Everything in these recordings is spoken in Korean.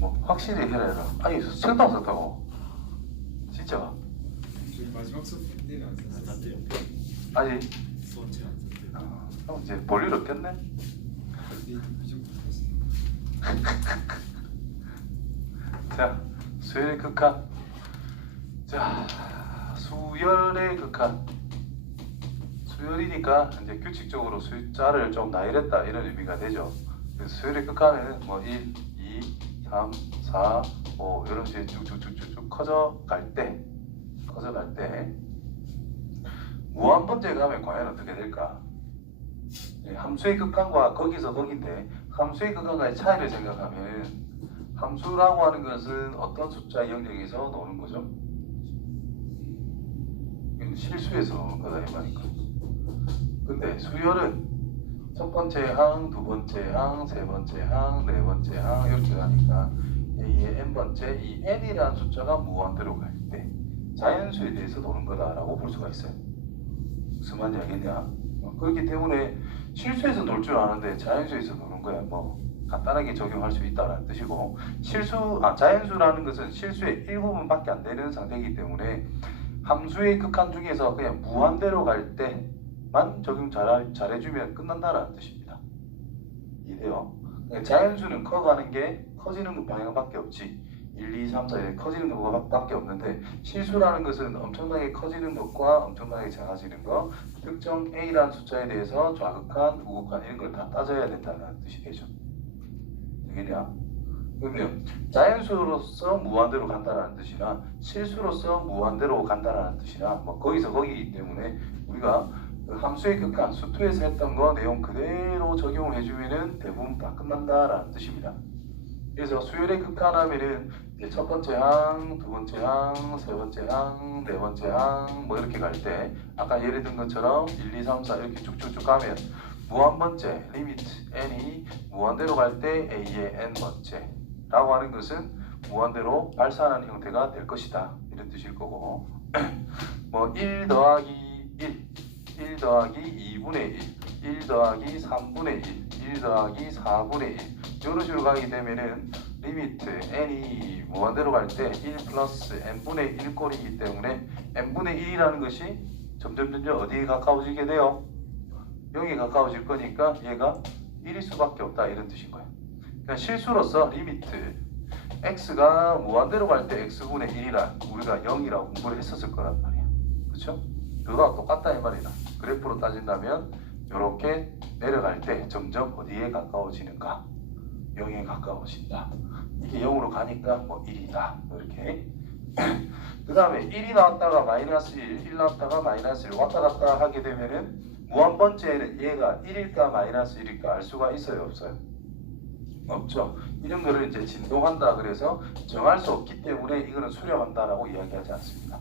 뭐 확실히 해라. 아니 책도 안 썼다고. 진짜? 저희 마지막 수업 때는 안 썼어요. 아직? 수업체 안 썼어요. 그럼 이제 볼 일 없겠네? 근데 이 정도 썼어요. 자, 수열의 극한. 자, 수열의 극한. 수열이니까 이제 규칙적으로 숫자를 좀 나열했다 이런 의미가 되죠. 그래서 수열의 극한에는 뭐 1, 2, 3, 4, 5 이런 식으로 쭉쭉쭉쭉 커져갈 때 무한번째 가면 과연 어떻게 될까? 함수의 극한과 거기서 거긴데 함수의 극한과의 차이를 생각하면 함수라고 하는 것은 어떤 숫자 영역에서 노는 거죠? 실수에서 노는 거다 이 말이니까. 근데 수열은 첫 번째 항, 두 번째 항, 세 번째 항, 네 번째 항 이렇게 가니까 A의 n번째 이 n이라는 숫자가 무한대로 갈 때 자연수에 대해서 노는 거다라고 볼 수가 있어요. 무슨 말인지 알겠냐? 그렇기 때문에 실수에서 놀 줄 아는데 자연수에서 노는 거야. 뭐 간단하게 적용할 수 있다는 뜻이고 자연수라는 것은 실수의 일부분밖에 안 되는 상태이기 때문에 함수의 극한 중에서 그냥 무한대로 갈 때만 적용 잘해주면 끝난다는 뜻입니다. 이해돼요? 자연수는 커가는 게 커지는 방향밖에 없지 1, 2, 3, 4 이렇게 커지는 것밖에 없는데 실수라는 것은 엄청나게 커지는 것과 엄청나게 작아지는 것 특정 A라는 숫자에 대해서 좌극한, 우극한 이런 걸 다 따져야 된다는 뜻이 되죠. 되겠냐? 그러면 자연수로서 무한대로 간다는 뜻이나 실수로서 무한대로 간다는 뜻이나 뭐 거기서 거기이기 때문에 우리가 그 함수의 극한 수투에서 했던 거 내용 그대로 적용을 해주면은 대부분 다 끝난다라는 뜻입니다. 그래서 수열의 극한하면은 첫 번째 항, 두 번째 항, 세 번째 항, 네 번째 항 뭐 이렇게 갈 때 아까 예를 든 것처럼 1, 2, 3, 4 이렇게 쭉쭉쭉 가면 무한번째 리미트 n이 무한대로 갈 때 a의 n번째 라고 하는 것은 무한대로 발산하는 형태가 될 것이다 이런 뜻일 거고 뭐 1 더하기 1 더하기 2분의 1 더하기 3분의 1 더하기 4분의 1 이런 식으로 가게 되면은 리미트 n이 무한대로 갈 때 1 플러스 n분의 1 꼴이기 때문에 n분의 1이라는 것이 점점 어디에 가까워지게 돼요? 0에 가까워질 거니까 얘가 1일 수밖에 없다 이런 뜻인 거예요. 그러니까 실수로서 리미트 x가 무한대로 갈 때 x분의 1이라 우리가 0이라고 공부를 했었을 거란 말이야. 그렇죠? 그거와 똑같다 이 말이다. 그래프로 따진다면 이렇게 내려갈 때 점점 어디에 가까워지는가? 0에 가까워진다. 이게 0으로 가니까 뭐 1이다. 이렇게. 그 다음에 1이 나왔다가 마이너스 1 나왔다가 마이너스 1 왔다 갔다 하게 되면은 무한번째는 얘가 1일까 마이너스 1일까 알 수가 있어요? 없어요? 없죠. 이런 거를 이제 진동한다. 그래서 정할 수 없기 때문에 이거는 수렴한다라고 이야기하지 않습니다.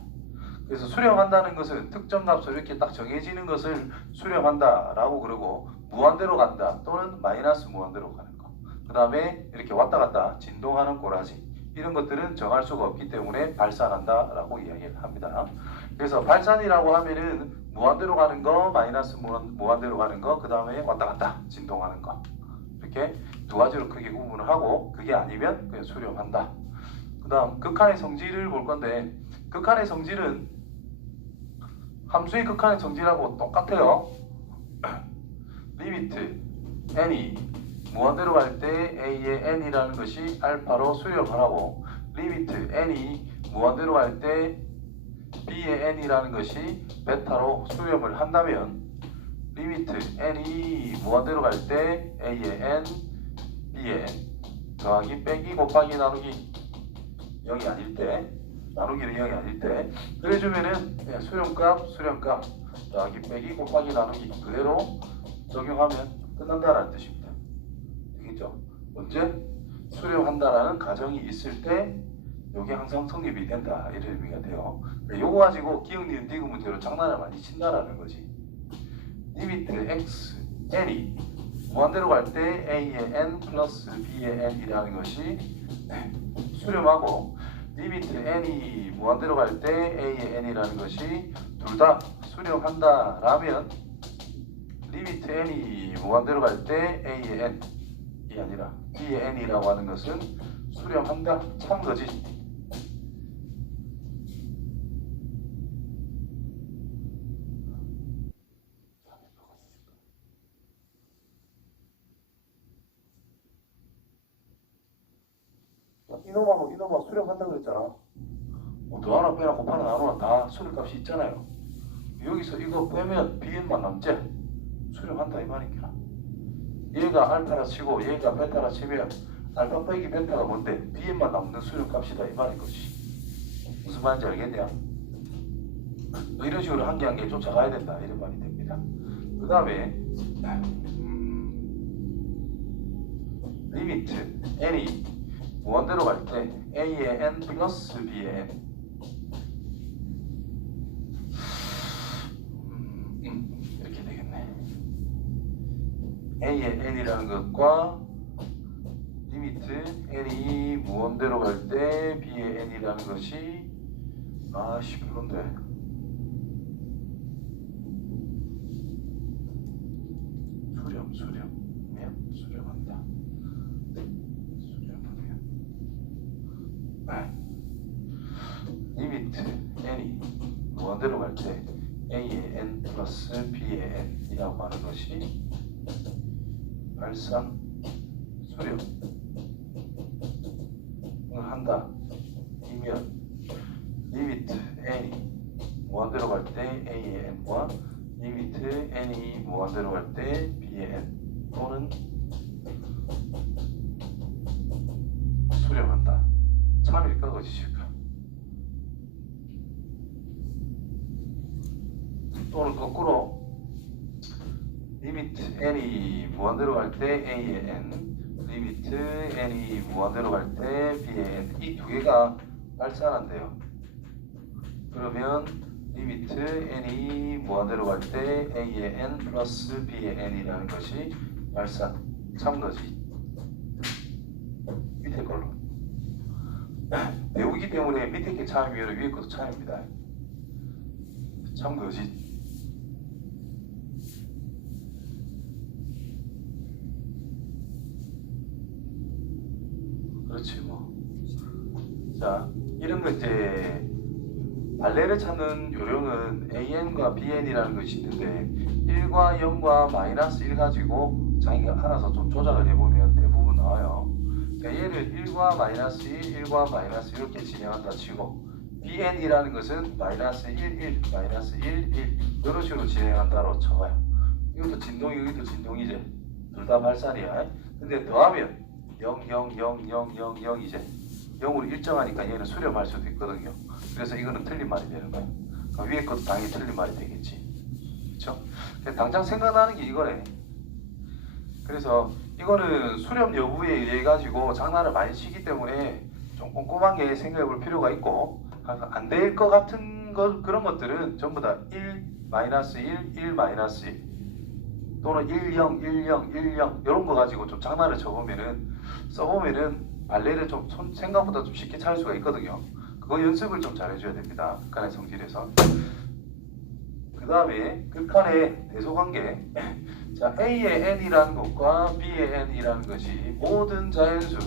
그래서 수렴한다는 것은 특정 값으로 이렇게 딱 정해지는 것을 수렴한다라고 그러고 무한대로 간다 또는 마이너스 무한대로 가는 거. 그 다음에 이렇게 왔다 갔다 진동하는 꼬라지 이런 것들은 정할 수가 없기 때문에 발산한다라고 이야기를 합니다. 그래서 발산이라고 하면은 무한대로 가는 거 마이너스 무한대로 가는 거 그 다음에 왔다 갔다 진동하는 거 이렇게 두 가지로 크게 구분을 하고 그게 아니면 그냥 수렴한다. 그 다음 극한의 성질을 볼 건데 극한의 성질은 함수의 극한의 성질하고 똑같아요. 리미트 n이 무한대로 갈 때 a의 n이라는 것이 알파로 수렴을 하고 리미트 n이 무한대로 갈 때 b의 n이라는 것이 베타로 수렴을 한다면 리미트 n이 무한대로 갈 때 a의 n, b의 n 더하기 빼기 곱하기 나누기 0이 아닐 때 나누기는 0이 아닐 때 그래주면은 그냥 수렴값 더하기 빼기 곱하기 나누기 그대로 적용하면 끝난다라는 뜻입니다. 되겠죠? 언제? 수렴한다라는 가정이 있을 때 이게 항상 성립이 된다 이런 의미가 돼요. 요거 가지고 기억, 니은, 디귿 문제로 장난을 많이 친다라는 거지. 리미트 x, n이 무한대로 갈 때 a의 n 플러스 b의 n이라는 것이 수렴하고 리미트 n이 무한대로 갈 때 a의 n이라는 것이 둘 다 수렴한다 라면 리미트 n이 무한대로 갈 때 a의 n이 아니라 b의 n이라고 하는 것은 수렴한다. 참 거지. 이놈아 수렴한다 그랬잖아. 뭐 더 하나 빼나 곱하나 나누나 다 수렴값이 있잖아요. 여기서 이거 빼면 bn만 남지. 수렴한다 이 말이야. 얘가 알파라 치고 얘가 베타라 치면 알파 빼기 베타가 뭔데? bn만 남는 수렴값이다 이 말인 거지. 무슨 말인지 알겠냐? 뭐 이런 식으로 한 개 한 개 쫓아가야 된다 이런 말이 됩니다. 그 다음에 리미트 n이 무한대로 갈 때 a의 n 플러스 b의 n 이렇게 되겠네. a의 n이라는 것과 리미트 n이 무한대로 갈 때 b의 n이라는 것이 별론데 수렴한다. 리미트 n이 무한대로 갈 때 a의 n 플러스 b의 n이라고 하는 것이 발산 수렴을 한다. 이면 리미트 n이 무한대로 갈 때 a의 n과 리미트 n이 무한대로 갈 때 b의 n 또는 수렴한다. 참일까 거짓일까? 또는 거꾸로 리미트 n이 무한대로 갈 때 a의 n, 리미트 n이 무한대로 갈 때 b의 n 이 두 개가 발산한대요. 그러면 리미트 n이 무한대로 갈 때 a의 n 플러스 b의 n이라는 것이 발산 참거지. 밑에 걸로 배우기 때문에 밑에 게 참이면 위에 것도 참입니다. 참거지. 그렇지 뭐. 자, 이런 거 이제 발레를 찾는 요령은 AN과 BN이라는 것이 있는데 1과 0과 마이너스 1 가지고 자기가 알아서 좀 조작을 해보면 대부분 나와요. 그러니까 얘를 1과 마이너스 1, 1과 마이너스 이렇게 진행한다 치고 BN이라는 것은 마이너스 1, 1, 마이너스 1, 1 이런 식으로 진행한다로 쳐봐요. 이것도 진동이 여기도 진동이지. 둘 다 발산이야. 근데 더하면 0, 0, 0, 0, 0, 0 이제 0으로 일정하니까 얘는 수렴할 수도 있거든요. 그래서 이거는 틀린 말이 되는 거야. 그럼 위에 것도 당연히 틀린 말이 되겠지. 그렇죠? 당장 생각나는 게 이거네. 그래서 이거는 수렴 여부에 의해 가지고 장난을 많이 치기 때문에 좀 꼼꼼하게 생각해 볼 필요가 있고 안 될 것 같은 그런 것들은 전부 다 1, 마이너스 1, 1, 마이너스 1 또는 1, 0, 1, 0, 1, 0 이런 거 가지고 좀 장난을 써보면은 발레를 좀 생각보다 좀 쉽게 찾을 수가 있거든요. 그거 연습을 좀 잘 해줘야 됩니다. 극한의 성질에서. 그 다음에 극한의 대소관계. 자, A의 n이라는 것과 B의 n이라는 것이 모든 자연수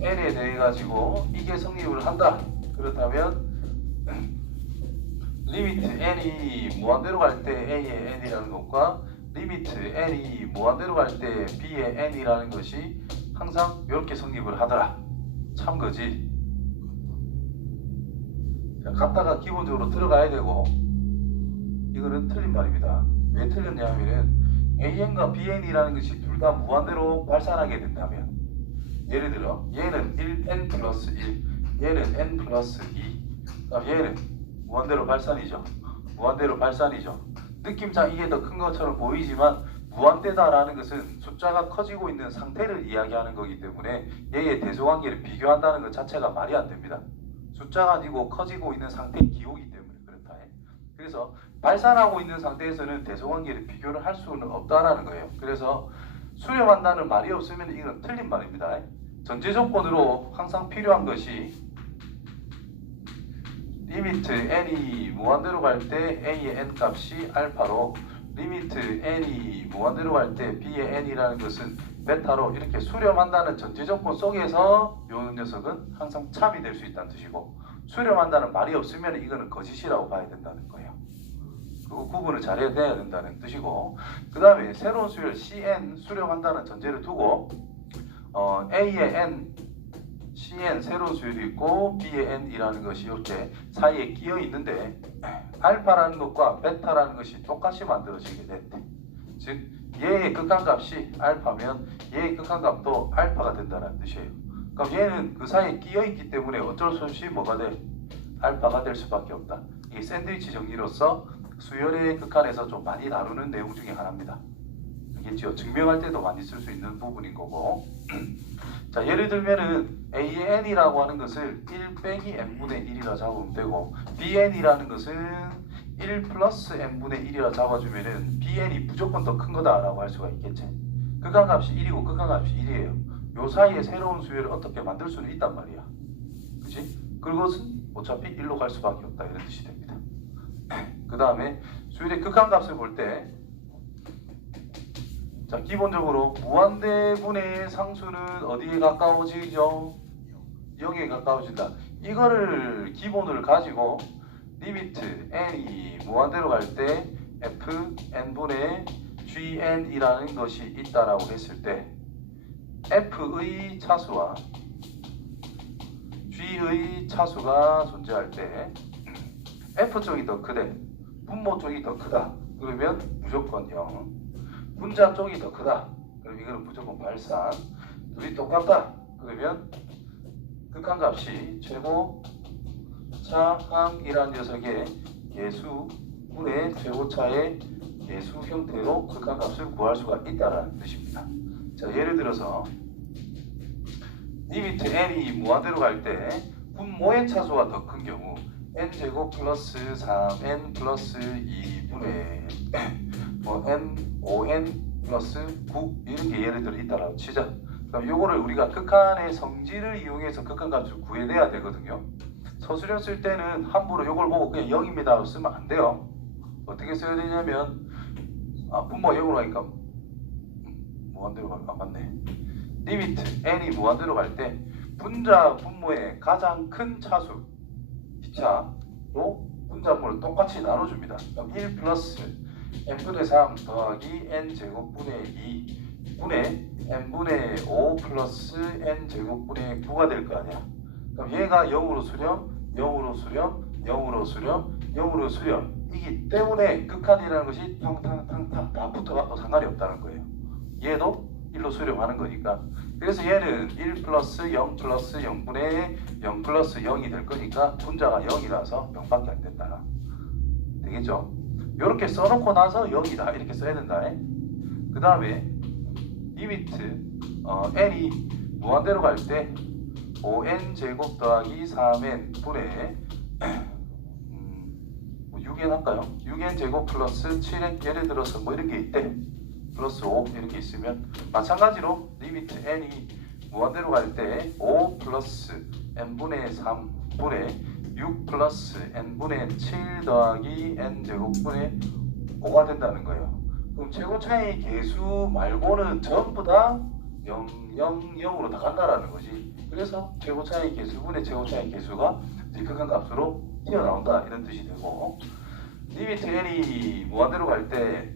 n에 대해 가지고 이게 성립을 한다. 그렇다면 리미트 n이 무한대로 갈 때 A의 n이라는 것과 리미트 n이 무한대로 갈 때 B의 n이라는 것이 항상 이렇게 성립을 하더라. 참거지. 갖다가 기본적으로 들어가야 되고 이거는 틀린 말입니다. 왜 틀렸냐 하면은 AN과 BN이라는 것이 둘 다 무한대로 발산하게 된다면 예를 들어 얘는 1n 플러스 1 얘는 n 플러스 2 그럼 얘는 무한대로 발산이죠. 느낌상 이게 더 큰 것처럼 보이지만 무한대다라는 것은 숫자가 커지고 있는 상태를 이야기하는 거기 때문에 얘의 대소관계를 비교한다는 것 자체가 말이 안 됩니다. 숫자가 아니고 커지고 있는 상태의 기호이기 때문에 그렇다. 그래서 발산하고 있는 상태에서는 대소관계를 비교를 할 수는 없다라는 거예요. 그래서 수렴한다는 말이 없으면 이건 틀린 말입니다. 전제 조건으로 항상 필요한 것이 리미트 n이 무한대로 갈 때 a의 n 값이 알파로 리미트 n이 무한대로 갈 때 b의 n이라는 것은 베타로 이렇게 수렴한다는 전제 조건 속에서 이 녀석은 항상 참이 될 수 있다는 뜻이고, 수렴한다는 말이 없으면 이거는 거짓이라고 봐야 된다는 거예요. 그거 구분을 잘해야 된다는 뜻이고, 그 다음에 새로운 수열 cn 수렴한다는 전제를 두고 a의 n, cn 새로운 수열이 있고 b의 n이라는 것이 이렇게 사이에 끼어 있는데 알파라는 것과 베타라는 것이 똑같이 만들어지게 됐대. 즉 얘의 극한값이 알파면 얘의 극한값도 알파가 된다는 뜻이에요. 그럼 얘는 그 사이에 끼어 있기 때문에 어쩔 수 없이 뭐가 돼? 알파가 될 수밖에 없다. 이게 샌드위치 정리로서 수열의 극한에서 좀 많이 다루는 내용 중에 하나입니다. 알겠죠? 증명할 때도 많이 쓸 수 있는 부분인 거고. 자, 예를 들면은 A의 n이라고 하는 것을 1 빼기 n분의 1이라 잡으면 되고, Bn이라는 것은 1 플러스 n분의 1이라 잡아주면은 Bn이 무조건 더 큰 거다라고 할 수가 있겠지. 극한값이 1이고 극한값이 1이에요. 요 사이에 새로운 수열을 어떻게 만들 수는 있단 말이야. 그치? 그것은 어차피 1로 갈 수밖에 없다, 이런 뜻이 됩니다. 그 다음에 수열의 극한값을 볼 때, 자, 기본적으로 무한대분의 상수는 어디에 가까워지죠? 0에 가까워진다. 이거를 기본을 가지고 리미트 n이 무한대로 갈 때 f n분의 gn이라는 것이 있다라고 했을 때 f의 차수와 g의 차수가 존재할 때 f 쪽이 더 크대, 분모 쪽이 더 크다. 그러면 무조건 0. 분자 쪽이 더 크다. 그럼 이거는 무조건 발산. 둘이 똑같다. 그러면 극한값이 최고차항이라는 녀석의 계수분의 최고차의 계수 형태로 극한값을 구할 수가 있다는 뜻입니다. 자, 예를 들어서 리미트 n이 무한대로 갈 때 분모의 차수가 더 큰 경우 n제곱 플러스 3n 플러스 2분의 n 5n 플러스 9 이런 게 예를 들어 있다라고 치자. 그럼 요거를 우리가 극한의 성질을 이용해서 극한값을 구해내야 되거든요. 서술형 쓸 때는 함부로 요걸 보고 그냥 0입니다로 쓰면 안 돼요. 어떻게 써야 되냐면 분모 0으로 하니까 무한대로 가면 안 맞네. 리미트 n이 무한대로 갈 때 분자 분모의 가장 큰 차수 기차로 분자분모를 똑같이 나눠줍니다. 그럼 1 플러스 n분의 3 더하기 n제곱분의 2 분의 n분의 5 플러스 n제곱분의 9가 될 거 아니야. 그럼 얘가 0으로 수렴, 0으로 수렴, 0으로 수렴, 0으로 수렴이기 때문에 극한이라는 것이 탕탕탕탕 다 붙어가도 상관이 없다는 거예요. 얘도 1로 수렴하는 거니까. 그래서 얘는 1 플러스 0 플러스 0분의 0 플러스 0이 될 거니까 분자가 0이라서 0밖에 안 된다. 되겠죠? 이렇게 써놓고 나서 0이다 이렇게 써야 된다. 그 다음에 리미트 n이 무한대로 갈 때 5n 제곱 더하기 3n 분의 6n 할까요? 6n 제곱 플러스 7n 예를 들어서 뭐 이런 게 있대. 플러스 5 이런 게 있으면 마찬가지로 리미트 n이 무한대로 갈 때 5 플러스 n분의 3 분의 6 플러스 n분의 7 더하기 n제곱분의 5가 된다는 거예요. 그럼 최고차의 계수 말고는 전부 다 0, 0, 0으로 다 간다라는 거지. 그래서 최고차의 계수분의 최고차의 계수가 이제 극한값으로 튀어나온다 이런 뜻이 되고, 리미트 n이 무한대로 갈 때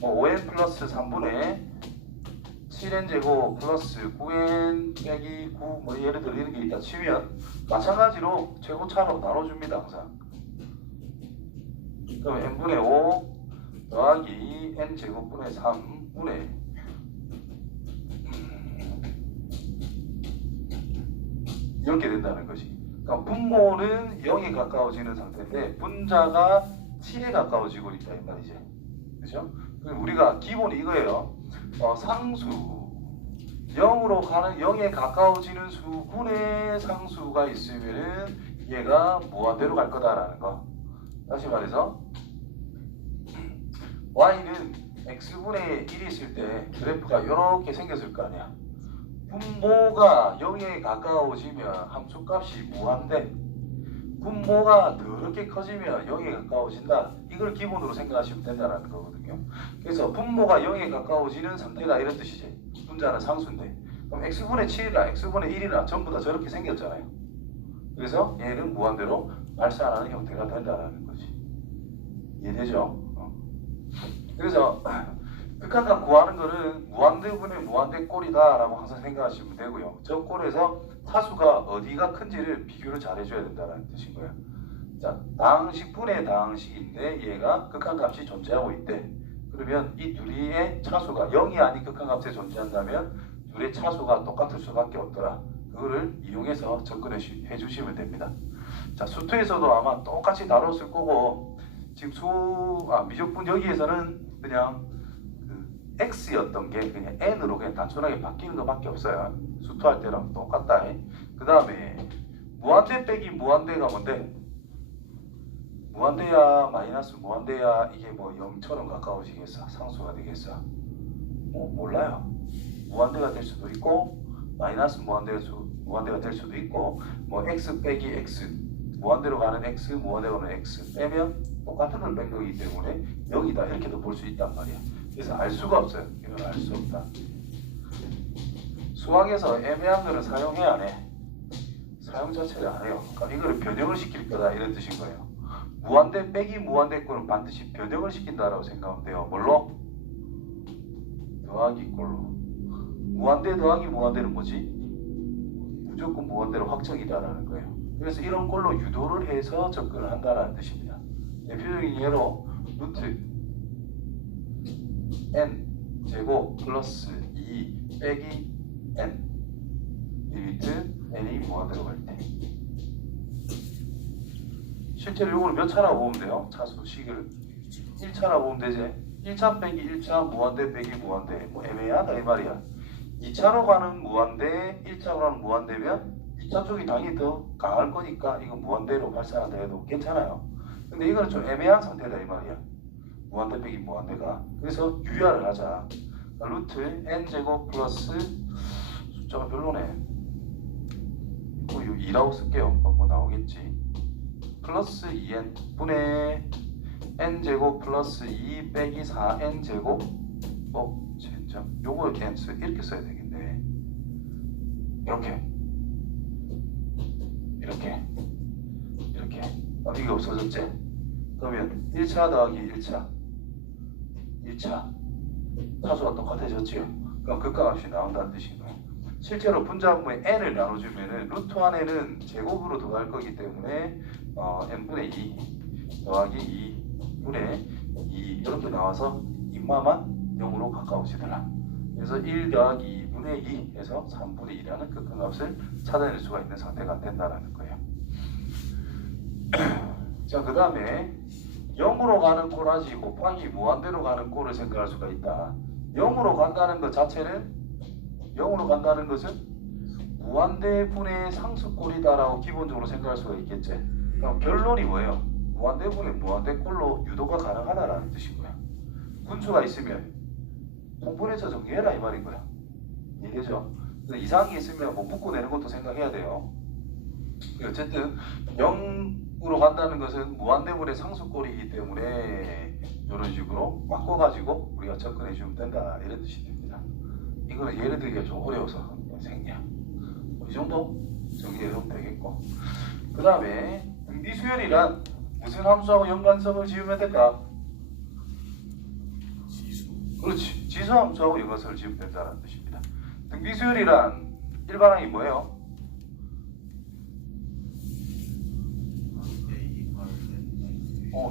5n 플러스 3분의 7n 제곱 플러스 9n 빼기 9 뭐 예를 들어 이런 게 있다 치면 마찬가지로 최고차로 나눠줍니다 항상. 그럼 n분의 5 더하기 n 제곱분의 3분의 이렇게 된다는 것이. 그러니까 분모는 0에 가까워지는 상태인데 분자가 7에 가까워지고 있다 이 말이지. 그렇죠? 우리가 기본이 이거예요. 상수 0으로 가는 0에 가까워지는 수분의 상수가 있으면은 얘가 무한대로 갈 거다라는 거. 다시 말해서 y는 x분의 1이 있을 때 그래프가 이렇게 생겼을 거 아니야. 분모가 0에 가까워지면 함수값이 무한대. 분모가 더럽게 커지면 0에 가까워진다. 이걸 기본으로 생각하시면 된다는 거거든요. 그래서 분모가 0에 가까워지는 상태다 이런 뜻이지. 분자는 상수인데. 그럼 x분의 7이나 x분의 1이나 전부 다 저렇게 생겼잖아요. 그래서 얘는 무한대로 발산하는 형태가 된다는 거지. 이해되죠? 그래서 극한값 구하는 거는 무한대분의 무한대꼴이다라고 항상 생각하시면 되고요. 저 꼴에서 차수가 어디가 큰지를 비교를 잘 해줘야 된다는 뜻인 거예요. 자, 다항식분의 다항식인데 얘가 극한값이 존재하고 있대. 그러면 이 둘이의 차수가 0이 아닌 극한값에 존재한다면 둘의 차수가 똑같을 수밖에 없더라. 그거를 이용해서 접근해 주시면 됩니다. 자, 수투에서도 아마 똑같이 다뤘을 거고 지금 미적분 여기에서는 그냥 x였던 게 그냥 n으로 그냥 단순하게 바뀌는 것밖에 없어요. 수투할 때랑 똑같다. 그 다음에 무한대 빼기 무한대가 뭔데? 무한대야 마이너스 무한대야 이게 뭐 0처럼 가까워지겠어? 상수가 되겠어? 몰라요. 무한대가 될 수도 있고 마이너스 무한대가 될 수도 있고 뭐 x 빼기 x 무한대로 가는 x 무한대로 가는 x 빼면 똑같은 걸 뺀 거기 때문에 0이다 이렇게도 볼 수 있단 말이야. 그래서 알 수가 없어요. 이건 알 수 없다. 수학에서 애매한 거는 사용해야 안 해. 사용 자체를 안 해요. 그러니까 이거를 변형을 시킬 거다 이런 뜻인 거예요. 무한대 빼기 무한대 꼴은 반드시 변형을 시킨다라고 생각하면 돼요. 뭘로? 더하기 꼴로. 무한대 더하기 무한대는 뭐지? 무조건 무한대로 확정이다라는 거예요. 그래서 이런 꼴로 유도를 해서 접근을 한다라는 뜻입니다. 대표적인 예로 루트 n 제곱 플러스 2 빼기 n 리미트 n이 무한대로 갈 때 실제로 이걸 몇 차라고 보면 돼요? 차수식을 1차라고 보면 되지. 1차 빼기 1차 무한대 빼기 무한대 뭐 애매하다 이 말이야. 2차로 가는 무한대 1차로 가는 무한대면 2차 쪽이 당연히 더 강할 거니까 이거 무한대로 발산한다 해도 괜찮아요. 근데 이거는 좀 애매한 상태다 이 말이야. 무한대 빼기 무한대가. 그래서 유야를 하자. 루트 n제곱 플러스 숫자가 별로네. 이거 2라고 쓸게요. 뭐 나오겠지. 플러스 2n 분의 n제곱 플러스 2 빼기 4n제곱 진짜 요거 n 이렇게 써야 되겠네. 이렇게 이게 없어졌지? 그러면 1차 더하기 1차 차수가 똑같아졌지요. 그럼 극가값이 나온다는 뜻인 거예요. 실제로 분자분모에 n을 나눠주면은 루트 안에는 제곱으로 더할 거기 때문에 n분의 2 더하기 2분의 2 이렇게 나와서 인마만 0으로 가까워지더라. 그래서 1 더하기 2분의 2 해서 3분의 2라는 극한값을 찾아낼 수가 있는 상태가 된다는 거예요. 자, 그 다음에 0으로 가는 꼴하지 곱하기 무한대로 가는 꼴을 생각할 수가 있다. 0으로 간다는 것 자체는 0으로 간다는 것은 무한대분의 상수꼴이다라고 기본적으로 생각할 수가 있겠지. 그럼 결론이 뭐예요? 무한대분의 무한대꼴로 유도가 가능하다라는 뜻인 거야. 분수가 있으면 통분해서 정리해라 이 말인 거야. 이해되죠? 이상한 게 있으면 뭐 묶어내는 것도 생각해야 돼요. 어쨌든 0으로 간다는 것은 무한대분의 상수꼴이기 때문에 이런 식으로 바꿔가지고 우리가 접근해 주면 된다 이런 뜻이 됩니다. 이거는 예를 들기가 좀 어려워서 생략. 이 정도 정리해주면 되겠고. 그 다음에 등비수열이란 무슨 함수하고 연관성을 지으면 될까? 지수. 그렇지. 지수함수하고 연관성을 지으면 된다는 뜻입니다. 등비수열이란 일반항이 뭐예요?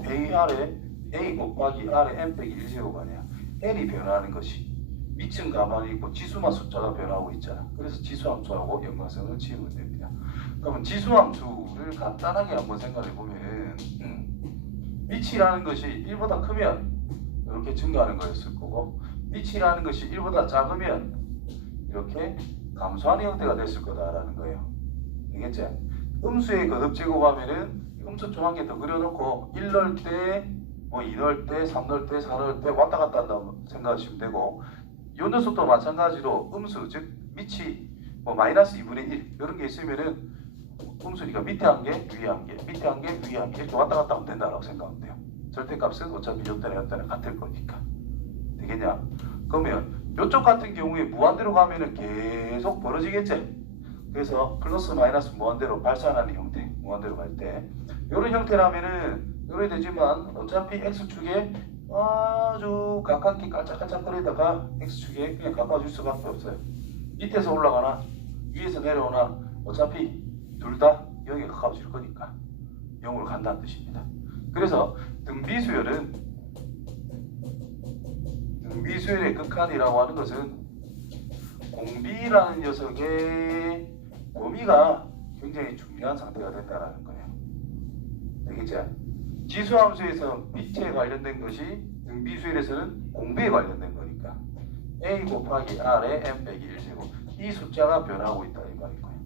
AR에 A 곱하기 R에 n 빼기 1제곱 아니야. n이 변하는 것이 미층 가만히 있고 지수만 숫자가 변하고 있잖아. 그래서 지수함수하고 연관성을 지으면 됩니다. 그러면 지수함수를 간단하게 한번 생각해 보면 밑이라는 것이 1보다 크면 이렇게 증가하는 거였을 거고 밑이라는 것이 1보다 작으면 이렇게 감소하는 형태가 됐을 거다라는 거예요. 알겠지? 음수의 거듭 제곱하면은 음수 좀 한 개 더 그려놓고 1 넣을 때, 뭐 2 넣을 때, 3 넣을 때, 4 넣을 때 왔다 갔다 한다고 생각하시면 되고 요 녀석도 마찬가지로 음수 즉 밑이 뭐 마이너스 2분의 1 이런 게 있으면은 분수니까 밑에 한 개, 위에 한 개, 밑에 한 개, 위에 한 개 이렇게 왔다 갔다 하면 된다라고 생각하면 돼요. 절대값은 어차피 요때나 요때나 같을 거니까. 되겠냐? 그러면 이쪽 같은 경우에 무한대로 가면은 계속 벌어지겠지? 그래서 플러스 마이너스 무한대로 발산하는 형태, 무한대로 갈 때 이런 형태라면은 이래 되지만 어차피 x축에 아주 가깝게 깔짝깔짝거리다가 x축에 그냥 가까워질 수밖에 없어요. 밑에서 올라가나 위에서 내려오나 어차피 둘 다 0에 가까워질 거니까 0으로 간다는 뜻입니다. 그래서 등비수열의 극한이라고 하는 것은 공비라는 녀석의 범위가 굉장히 중요한 상태가 된다는 거예요. 알겠죠? 지수함수에서 밑에 관련된 것이 등비수열에서는 공비에 관련된 거니까 a 곱하기 r의 m 빼기 1제곱 이 숫자가 변하고 있다 이 말인 거예요.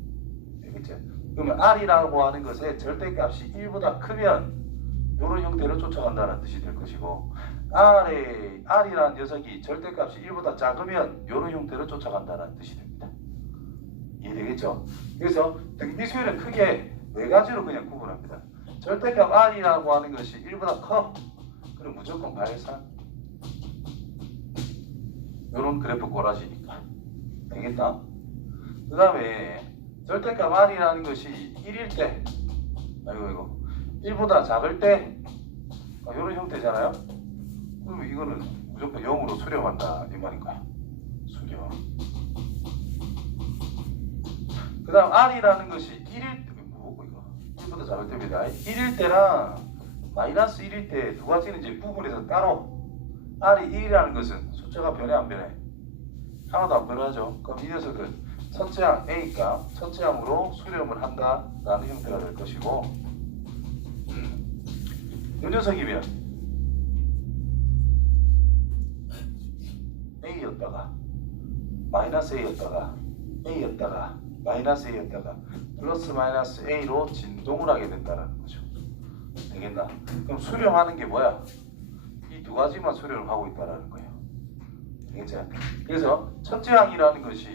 알겠죠? 그러면 r이라고 하는 것의 절대값이 1보다 크면 이런 형태로 쫓아간다는 뜻이 될 것이고 r이라는 녀석이 절대값이 1보다 작으면 이런 형태로 쫓아간다는 뜻이 됩니다. 이해되겠죠? 그래서 등비수열은 크게 네 가지로 그냥 구분합니다. 절대값 r이라고 하는 것이 1보다 커. 그럼 무조건 발산. 이런 그래프 꼬라지니까. 되겠다? 그 다음에 절대값 r이라는 것이 1일 때 이거 1보다 작을 때 이런 형태잖아요. 그럼 이거는 무조건 0으로 수렴한다 이 말인 거야. 수렴. 그 다음 r이라는 것이 1일 때 뭐고 이거 1보다 작을 때입니다. 1일 때랑 마이너스 1일 때 두 가지는 이제 부분에서 따로 r이 1이라는 것은 숫자가 변해 안 변해? 하나도 안 변하죠. 그럼 이 녀석은 첫째 항 A가 첫째 항으로 수렴을 한다라는 형태가 될 것이고 이 녀석이면 A였다가 마이너스 A였다가 A였다가 마이너스 A였다가 플러스 마이너스 A로 진동을 하게 된다는 거죠. 되겠나? 그럼 수렴하는 게 뭐야? 이 두 가지만 수렴을 하고 있다는 거예요. 되겠죠? 그래서 첫째 항이라는 것이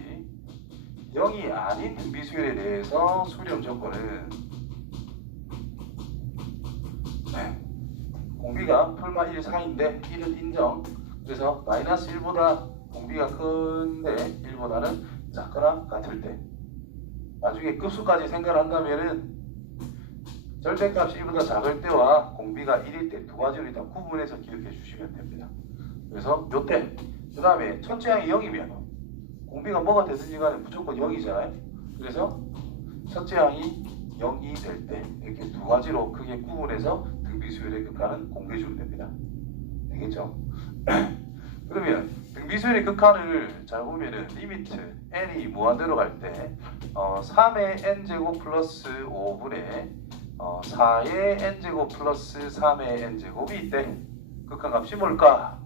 0이 아닌 등비수열에 대해서 수렴 조건은 공비가 풀마 1 이상인데 1은 인정. 그래서 마이너스 1보다 공비가 큰데 1보다는 작거나 같을 때 나중에 급수까지 생각을 한다면은 절대값이 1보다 작을 때와 공비가 1일 때 두 가지로 일단 구분해서 기억해 주시면 됩니다. 그래서 요때 그 다음에 첫째 항이 0이면 공비가 뭐가 되든지 간에 무조건 0이잖아요. 그래서 첫째 항이 0이 될 때 이렇게 두 가지로 크게 구분해서 등비수열의 극한은 공개해 주면 됩니다. 되겠죠? 그러면 등비수열의 극한을 잘 보면은 리미트 n이 무한대로 갈 때 3의 n제곱 플러스 5분의 4의 n제곱 플러스 3의 n제곱이 있대. 극한값이 뭘까?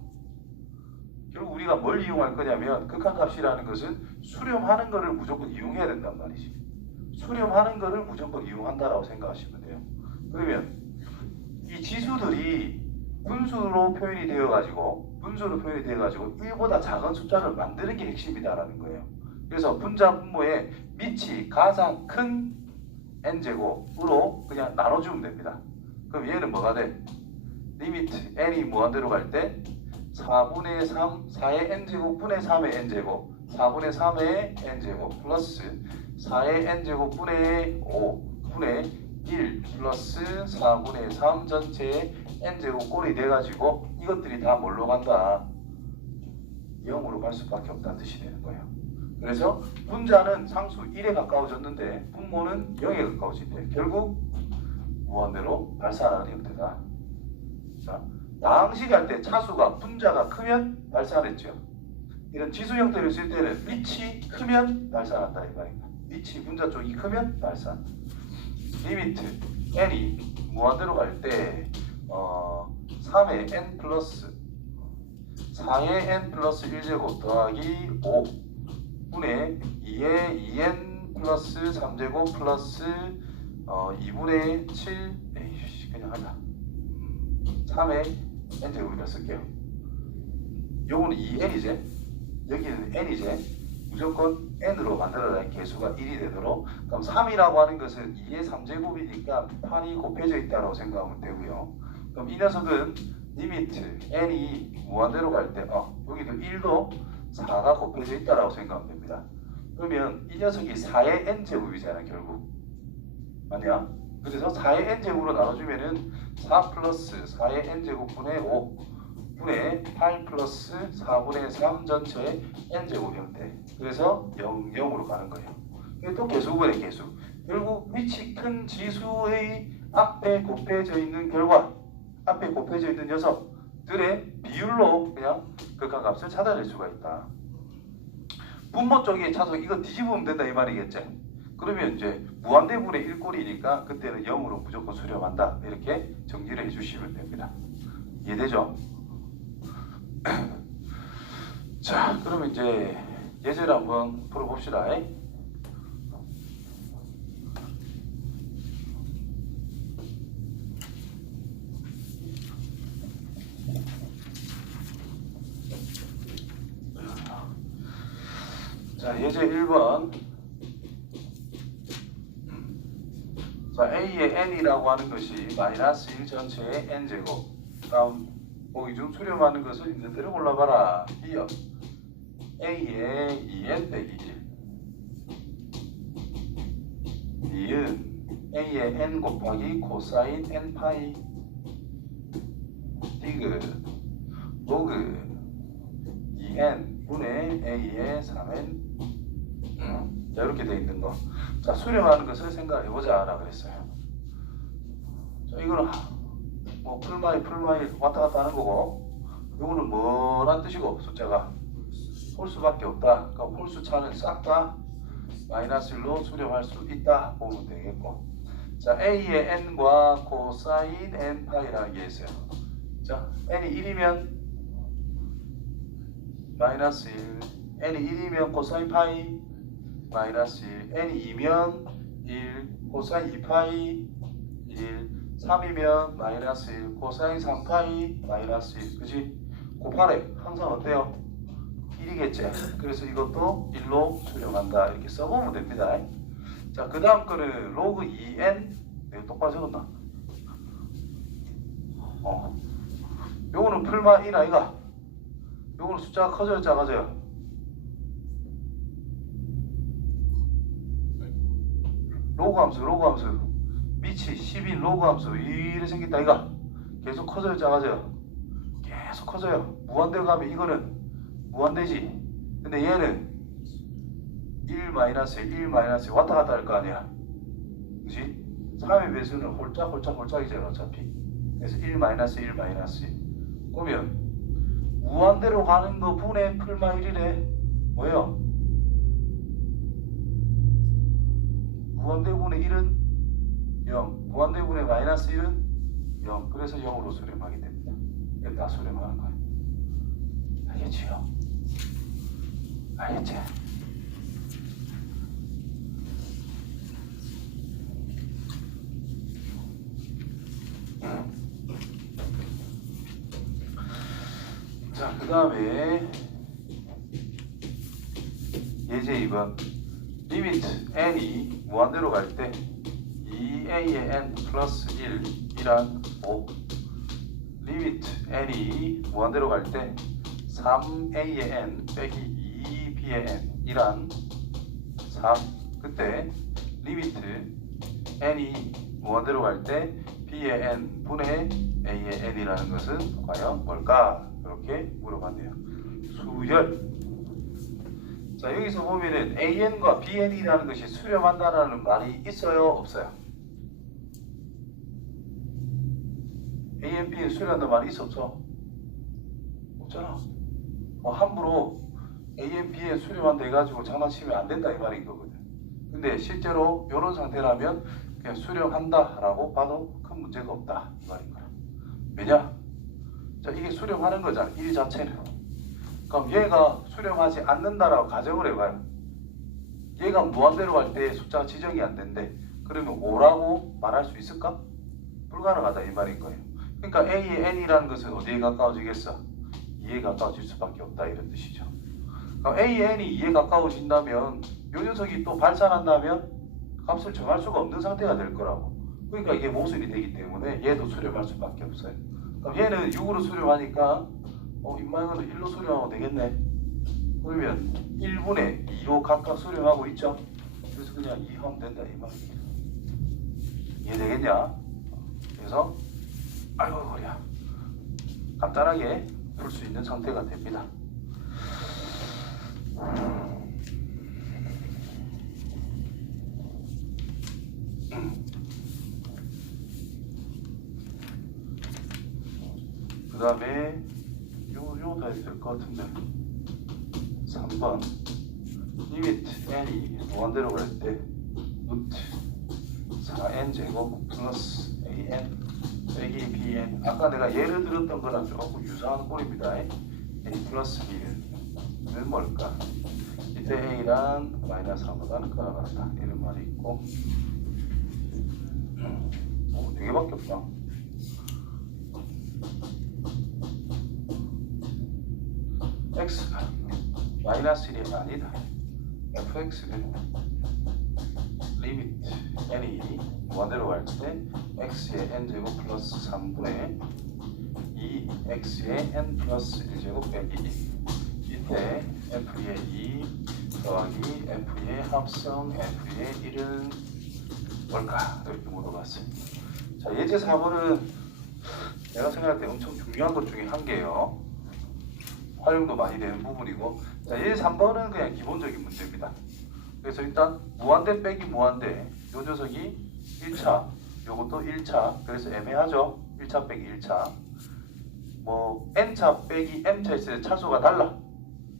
결국 우리가 뭘 이용할 거냐면 극한값이라는 것은 수렴하는 것을 무조건 이용해야 된단 말이지. 수렴하는 것을 무조건 이용한다라고 생각하시면 돼요. 그러면 이 지수들이 분수로 표현이 되어가지고 1보다 작은 숫자를 만드는 게 핵심이다라는 거예요. 그래서 분자 분모의 밑이 가장 큰 n제곱으로 그냥 나눠주면 됩니다. 그럼 얘는 뭐가 돼? 리미트 n이 무한대로 갈 때 4분의 3, 4의 n제곱 분의 3의 n제곱 4분의 3의 n제곱 플러스 4의 n제곱 분의 5 분의 1 플러스 4분의 3 전체의 n제곱 꼴이 돼가지고 이것들이 다 뭘로 간다? 0으로 갈 수밖에 없다는 뜻이 되는 거예요. 그래서 분자는 상수 1에 가까워졌는데 분모는 0에 가까워진대. 결국 무한대로 발산하는 형태다. 자, 나항식할 때 차수가 분자가 크면 발산했죠. 이런 지수 형태를 쓸 때는 밑이 크면 발산한다 이 말입니다. 밑이 분자 쪽이 크면 발산. 리미트 n이 무한대로 갈 때 3의 n 플러스 4의 n 플러스 1제곱 더하기 5 분의 2의 2n 플러스 3제곱 플러스 2분의 7 에이씨 그냥 하자. 3의 n제곱이라 쓸게요. 요거는 2n이제 여기는 n이제 무조건 n으로 만들어야 개수가 1이 되도록. 그럼 3이라고 하는 것은 2의 3제곱이니까 판이 곱해져 있다고 생각하면 되고요. 그럼 이 녀석은 리미트 n이 무한대로 갈 때 여기도 1도 4가 곱해져 있다고 생각하면 됩니다. 그러면 이 녀석이 4의 n제곱이잖아 결국. 맞냐? 그래서 4의 n제곱으로 나눠주면은 4 플러스 4의 n제곱분의 5 분의 8 플러스 4분의 3 전체의 n제곱 형태. 그래서 0, 0으로 가는 거예요. 이게 또 개수분의 개수. 결국 위치 큰 지수의 앞에 곱해져 있는 결과, 앞에 곱해져 있는 녀석들의 비율로 그냥 극한값을 찾아낼 수가 있다. 분모 쪽에 차서 이거 뒤집으면 된다 이 말이겠지. 그러면 이제 무한대분의 1꼴이니까 그때는 0으로 무조건 수렴한다. 이렇게 정리를 해주시면 됩니다. 이해되죠? 자, 그러면 이제 예제를 한번 풀어봅시다. 자, 예제 1번. 자, A의 n이라고 하는 것이 마이너스 1 전체의 n제곱. 다음 보기 중 수렴하는 것을 있는 대로 골라봐라. B요. A의 2n 빼기 1. B은 A의 n 곱하기 코사인 n 파이 디그 로그 2n 분의 A의 3n. 자, 이렇게 되어 있는 거. 자, 수렴하는 것을 생각해보자 라 그랬어요. 자, 이거는 뭐 풀마일 왔다 갔다 하는 거고, 이거는 뭐란 뜻이고 숫자가 홀수밖에 없다. 그러니까 홀수 차는 싹 다 마이너스 1로 수렴할 수 있다 보면 되겠고. 자, A의 n과 코사인 n 파이라는 게 있어요. 자, n이 1이면 마이너스 1, n이 1이면 코사인 파이 마이너스 1, n이 2면 1, 코사인 2파이 1, 3이면 마이너스 1, 코사인 3파이 마이너스 1. 그지? 곱하래. 항상 어때요? 1이겠지? 그래서 이것도 1로 수렴한다. 이렇게 써보면 됩니다. 자, 그 다음 거는 로그 2n. 내가 똑바로 적었나? 요거는 풀마 1 아이가? 요거는 숫자가 커져요, 작아져요? 로그 함수. 밑이 10인 로그 함수. 이래 생긴다, 아이가? 계속 커져요, 작아져요? 계속 커져요. 무한대로 가면 이거는 무한대지. 근데 얘는 1 마이너스 1 마이너스 왔다 갔다 할 거 아니야. 그지? 3의 배수는 홀짝이잖아 어차피. 그래서 1 마이너스 1 마이너스 1. 그러면 무한대로 가는 거 분의 풀마 1이래. 뭐예요? 무한대분의 1은 0. 무한대분의 마이너스 1은 0. 그래서 0으로 수렴하게 됩니다. 이거 다 수렴하는 거예요. 알겠지요? 알겠지? 자, 그 다음에 예제 2번. 리미트 n이 무한대로 갈 때 2a의 n 플러스 1이란 5. 리미트 n이 무한대로 갈 때 3a의 n 빼기 2b의 n이란 3. 그때 리미트 n이 무한대로 갈 때 b의 n 분의 a의 n이라는 것은 과연 뭘까? 이렇게 물어봤네요. 수열. 자, 여기서 보면은 an과 bn이라는 것이 수렴한다는 말이 있어요, 없어요? an, bn 수렴한다는 말이 있어, 없어? 없잖아. 함부로 an, bn 수렴한다 해가지고 장난치면 안 된다 이 말인 거거든. 근데 실제로 이런 상태라면 그냥 수렴한다라고 봐도 큰 문제가 없다 이 말인 거야. 왜냐? 자, 이게 수렴하는 거잖아, 이 자체는. 그럼 얘가 수렴하지 않는다라고 가정을 해봐요. 얘가 무한대로 갈 때 숫자가 지정이 안 된대. 그러면 5라고 말할 수 있을까? 불가능하다 이 말인 거예요. 그러니까 A의 n이라는 것은 어디에 가까워지겠어? 2에 가까워질 수밖에 없다 이런 뜻이죠. 그럼 a, n이 2에 가까워진다면 요 녀석이 또 발산한다면 값을 정할 수가 없는 상태가 될 거라고. 그러니까 이게 모순이 되기 때문에 얘도 수렴할 수밖에 없어요. 그럼 얘는 6으로 수렴하니까 인마이너는 1로 수렴하면 되겠네. 그러면 1분의 2로 각각 수렴하고 있죠. 그래서 그냥 2 하면 된다 이 말이야. 이해되겠냐? 그래서 아이고 허리야. 간단하게 풀 수 있는 상태가 됩니다. 그 다음에 요 다 있을 것 같은데 3번 리미트 n이 무한대로 갈 때 루트 4n 제곱 플러스 an 빼기 bn. 아까 내가 예를 들었던 거랑 조금 유사한 꼴입니다. a 플러스 b는 뭘까? 이때 a랑 마이너스 3보다는 크나 같다 이런 말이 있고 되게 밖에 없다. x가 마이너스 1이 아니다. fx는 리미트 n이 무한대로 갈 때 x의 n제곱 플러스 3분의 2x의 n 플러스 1제곱 빼기 2. 이때 f의 2 더하기 f의 합성 f의 1은 뭘까? 이렇게 물어봤어요. 자, 예제 4번은 내가 생각할 때 엄청 중요한 것 중에 한 개예요. 활용도 많이 되는 부분이고, 자, 예제 3번은 그냥 기본적인 문제입니다. 그래서 일단 무한대 빼기 무한대, 요 녀석이 1차, 요것도 1차, 그래서 애매하죠. 1차 빼기 1차. 뭐 n차 빼기 m차 있을 때 차수가 달라.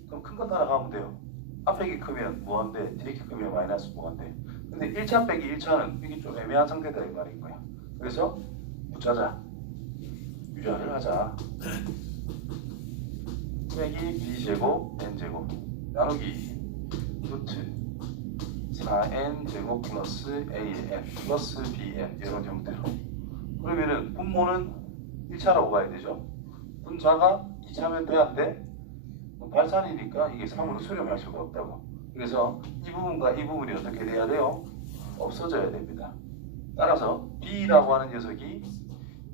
그럼 큰 거 따라가면 돼요. 앞에 게 크면 무한대, 뒤에 게 크면 마이너스 무한대. 근데 1차 빼기 1차는 이게 좀 애매한 상태다 이 말인 거야. 그래서 붙자자. 유자를 하자. 빼기 b제곱 n제곱 나누기 루트 4n제곱 플러스 an 플러스 bn 이런 형태로. 그러면은 분모는 1차라고 봐야 되죠. 분자가 2차면 돼 안 돼? 발산이니까 이게 3으로 수렴할 수가 없다고. 그래서 이 부분과 이 부분이 어떻게 돼야 돼요? 없어져야 됩니다. 따라서 b라고 하는 녀석이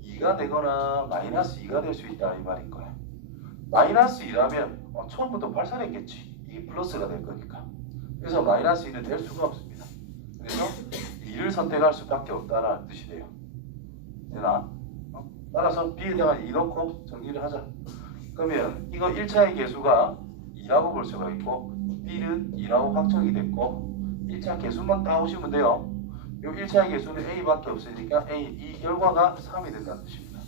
2가 되거나 마이너스 2가 될 수 있다 이 말인 거야. 마이너스 2라면 처음부터 발산했겠지. 이게 플러스가 될 거니까. 그래서 마이너스 2는 될 수가 없습니다. 그래서 2를 선택할 수밖에 없다라는 뜻이 돼요. 되나? 따라서 b에다가 2 넣고 정리를 하자. 그러면 이거 1차의 개수가 2라고 볼 수가 있고 b는 2라고 확정이 됐고 1차 개수만 따오시면 돼요. 이 1차의 개수는 a밖에 없으니까 이 결과가 3이 된다는 뜻입니다.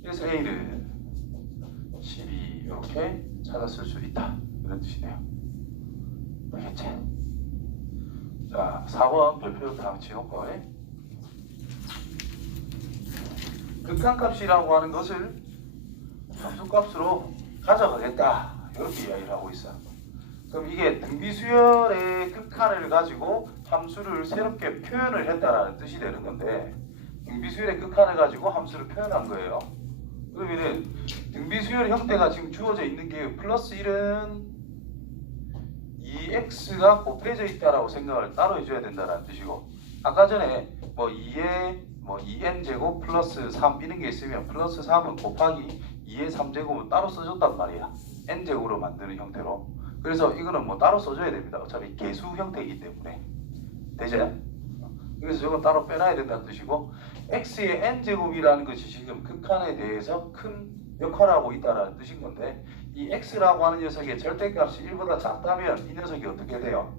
그래서 a는 12 이렇게 찾았을 수 있다 이런 뜻이네요. 알겠지? 자, 4번 별표로 다음 지워놓고 극한값이라고 하는 것을 함수값으로 가져가겠다 이렇게 이야기를 하고 있어. 그럼 이게 등비수열의 극한을 가지고 함수를 새롭게 표현을 했다라는 뜻이 되는 건데 등비수열의 극한을 가지고 함수를 표현한 거예요. 그러면은 등비수열 형태가 지금 주어져 있는 게 플러스 1은 2x가 곱해져 있다라고 생각을 따로 해줘야 된다는 뜻이고 아까 전에 뭐 2에 뭐 2n 제곱 플러스 3 이런 게 있으면 플러스 3은 곱하기 2의 3제곱은 따로 써줬단 말이야. n 제곱으로 만드는 형태로. 그래서 이거는 뭐 따로 써줘야 됩니다. 어차피 개수 형태이기 때문에. 되죠? 그래서 저건 따로 빼놔야 된다는 뜻이고 x의 n제곱이라는 것이 지금 극한에 대해서 큰 역할을 하고 있다는 뜻인 건데 이 x라고 하는 녀석의 절대값이 1보다 작다면 이 녀석이 어떻게 돼요?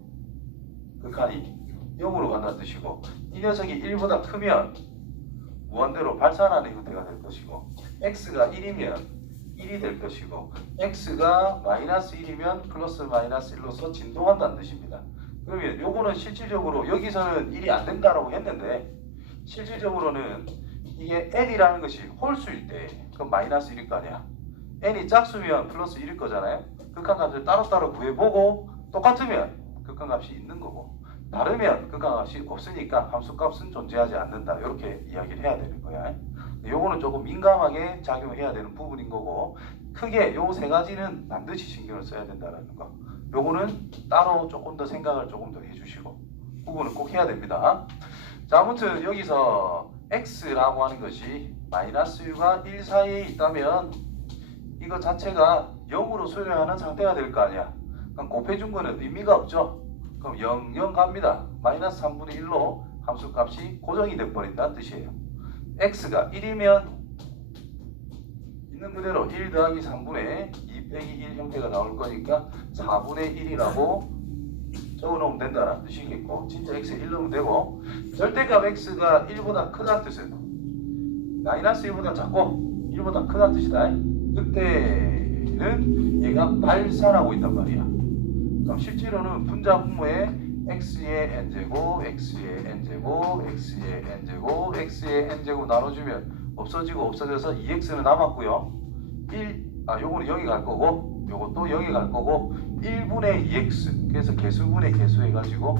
극한이 0으로 간다는 뜻이고 이 녀석이 1보다 크면 무한대로 발산하는 형태가 될 것이고 x가 1이면 1이 될 것이고 x가 마이너스 1이면 플러스 마이너스 1로서 진동한다는 뜻입니다. 그러면 요거는 실질적으로 여기서는 1이 안 된다라고 했는데 실질적으로는 이게 n이라는 것이 홀수일 때 그럼 마이너스 1일 거 아니야. n이 짝수면 플러스 1일 거잖아요. 극한값을 따로따로 구해보고 똑같으면 극한값이 있는 거고 다르면 극한값이 없으니까 함수값은 존재하지 않는다. 이렇게 이야기를 해야 되는 거야. 요거는 조금 민감하게 작용해야 되는 부분인 거고, 크게 요 세 가지는 반드시 신경을 써야 된다는 거. 요거는 따로 조금 더 생각을 조금 더 해주시고, 그거는 꼭 해야 됩니다. 자, 아무튼 여기서 x라고 하는 것이 마이너스 1과 1 사이에 있다면 이거 자체가 0으로 수렴하는 상태가 될 거 아니야. 그럼 곱해준 거는 의미가 없죠. 그럼 0, 0 갑니다. 마이너스 3분의 1로 함수값이 고정이 돼버린다는 뜻이에요. x가 1이면 있는 그대로 1 더하기 3분의 2 빼기 1 형태가 나올 거니까 4분의 1이라고 적어놓으면 된다는 뜻이겠고, 진짜 x에 1 넣으면 되고, 절대값 x가 1보다 크다는 뜻이에요. 마이너스 1보다 작고 1보다 크다는 뜻이다. 그때는 얘가 발산하고 있단 말이야. 그럼 실제로는 분자 분모에 x의 n제곱, x의 n제곱, x의 n제곱, x의 n제곱 나눠주면 없어지고 없어져서 2x는 남았고요. 요거는 0이 갈 거고, 요것도 0이 갈 거고, 1분의 2x, 그래서 개수분의 개수 해가지고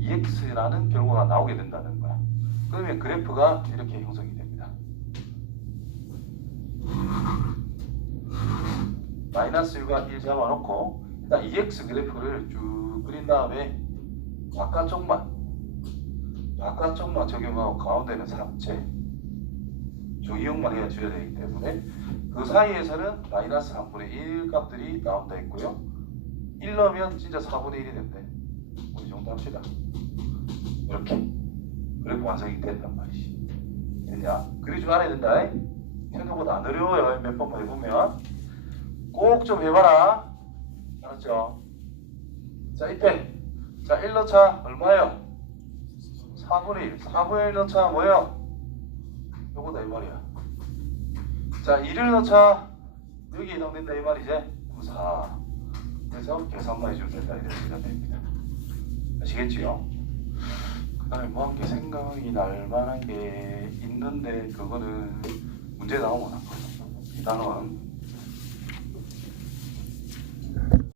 2x라는 결과가 나오게 된다는 거야. 그러면 그래프가 이렇게 형성이 됩니다. 마이너스 1과 1 잡아놓고 일단 2x 그래프를 쭉 그린 다음에 바깥쪽만 적용하고 가운데는 삭제, 조이용만 해줘야 되기 때문에 그 사이에서는 마이너스 3분의 1 값들이 나온다 했고요. 1 넣으면 진짜 4분의 1이 된대. 이 정도 합시다. 이렇게 그래프 완성이 된단 말이지. 됐냐? 그려주고 안 해야 된다. 생각보다 안 어려워요. 몇 번만 해보면. 꼭 좀 해봐라. 알았죠? 자, 이때 자 1 넣자 얼마예요? 4분의 1. 4분의 1 넣자 뭐예요? 요거다 이 말이야. 자 2를 넣자 여기 해당된다 이 말이지. 4. 그래서 계산만 해주면 된다 이렇게 됩니다. 아시겠지요? 그 다음에 뭐 한 게 생각이 날 만한 게 있는데 그거는 문제 나오면 이 단원